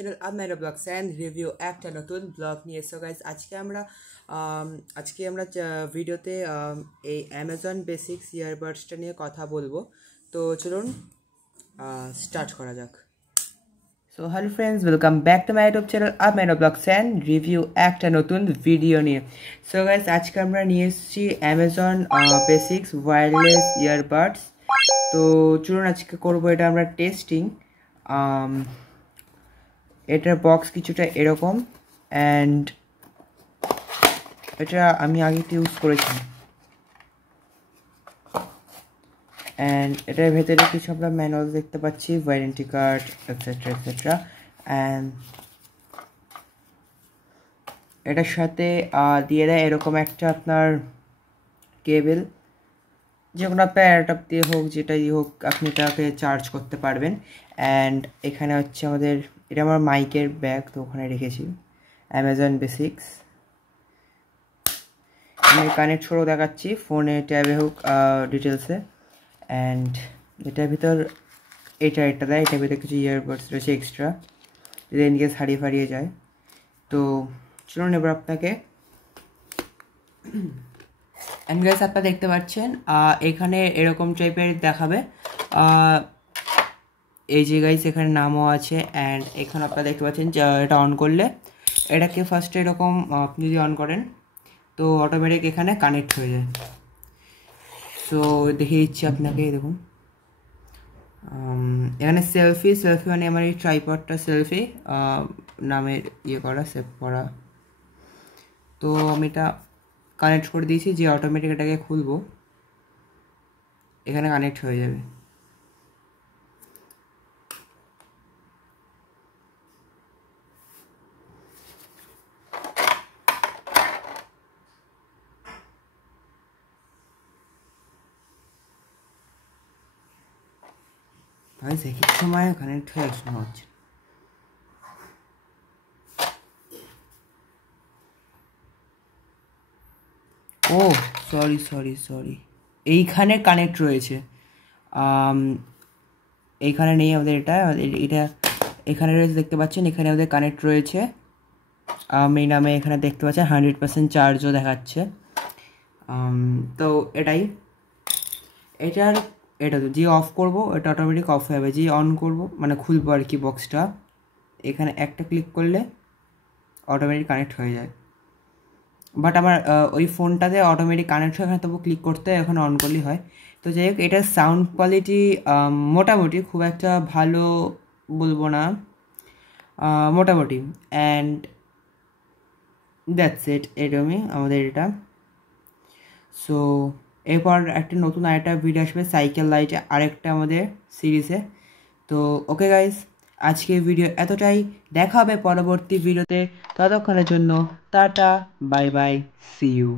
Channel আপনারা blogs and review একটা নতুন ব্লগ নিয়ে। সো গাইস আজকে আমরা ভিডিওতে এই অ্যামাজন বেসিক্স ইয়ারবাডসটা নিয়ে কথা বলবো। তো চলুন স্টার্ট করা যাক। So hello friends, welcome back to my YouTube channel আপনারা ব্লগস অ্যান্ড রিভিউ একটা নতুন ভিডিও নিয়ে। সো গাইস আজকে আমরা নিয়ে এসেছি অ্যামাজন বেসিক্স ওয়্যারলেস ইয়ারবাডস। তো চলুন আজকে করবো এটা আমরা টেস্টিং। এটার বক্স কিছুটা এরকম, অ্যান্ড এটা আমি আগে ইউজ করেছি, অ্যান্ড এটার ভেতরে কিছু আমরা ম্যানুয়াল দেখতে পাচ্ছি, warranty card etcetera etcetera. And এটার সাথে দিয়ে দেয় এরকম একটা আপনার কেবল, যে কোনো আপনার অ্যাডাপ্টার দিয়ে হোক, যেটাই হোক আপনি এটাকে চার্জ করতে পারবেন। অ্যান্ড এখানে হচ্ছে আমাদের, এটা আমার মাইকের ব্যাগ, তো ওখানে রেখেছি অ্যামাজন বেসিক্স। আমি কানেক্ট করেও দেখাচ্ছি, ফোনে, ট্যাবে হোক, ডিটেলসে। অ্যান্ড এটার ভিতর এটা দেয়, এটার ভিতরে কিছু ইয়ারবাডস রয়েছে এক্সট্রা, যদি ইনকেস হারিয়ে যায়। তো চলুন এবার আপনাকে, অ্যান্ড গাইস আপনারা দেখতে পাচ্ছেন এখানে এরকম টাইপের দেখাবে, এই যে গাইস এখানে নামও আছে। অ্যান্ড এখানে আপনারা দেখতে পাচ্ছেন যে এটা অন করলে, এটাকে ফার্স্টে এরকম আপনি যদি অন করেন তো অটোমেটিক এখানে কানেক্ট হয়ে যায়। সো দেখিয়ে দিচ্ছি আপনাকে, দেখুন এখানে সেলফি মানে আমার এই ট্রাইপডটা সেলফি নামের করা, সেভ করা। তো আমি এটা কানেক্ট করে দিয়েছি, যে অটোমেটিক এটাকে খুলবো এখানে কানেক্ট হয়ে যাবে। ভাই একই সময় কানেক্ট হয়ে একসময় হচ্ছে। ও সরি, এইখানে কানেক্ট রয়েছে, এইখানে নেই আমাদের, এটা এখানে রয়েছে, দেখতে পাচ্ছেন এখানে আমাদের কানেক্ট রয়েছে। আমি নামে এখানে দেখতে পাচ্ছেন 100% চার্জও দেখাচ্ছে। তো এটা তো যে অফ করব এটা অটোমেটিক অফ হয়ে যাবে, যে অন করব মানে খুলবো আর কি বক্সটা, এখানে একটা ক্লিক করলে অটোমেটিক কানেক্ট হয়ে যায়। বাট আমার ওই ফোনটাতে অটোমেটিক কানেক্ট হয়, এখানে তবু ক্লিক করতে হয়, এখন অন করলেই হয়। তো যাই হোক, এটার সাউন্ড কোয়ালিটি মোটামুটি, খুব একটা ভালো বলবো না, মোটামুটি। অ্যান্ড দ্যাটস ইট, এরকমই আমাদের এটা। সো এরপর একটা নতুন আরেকটা ভিডিও আসবে সাইকেল লাইটে, আরেকটা আমাদের সিরিজে। তো ওকে গাইস, আজকের ভিডিও এতটাই, দেখা হবে পরবর্তী ভিডিওতে। ততক্ষণের জন্য tata, bye bye, see you.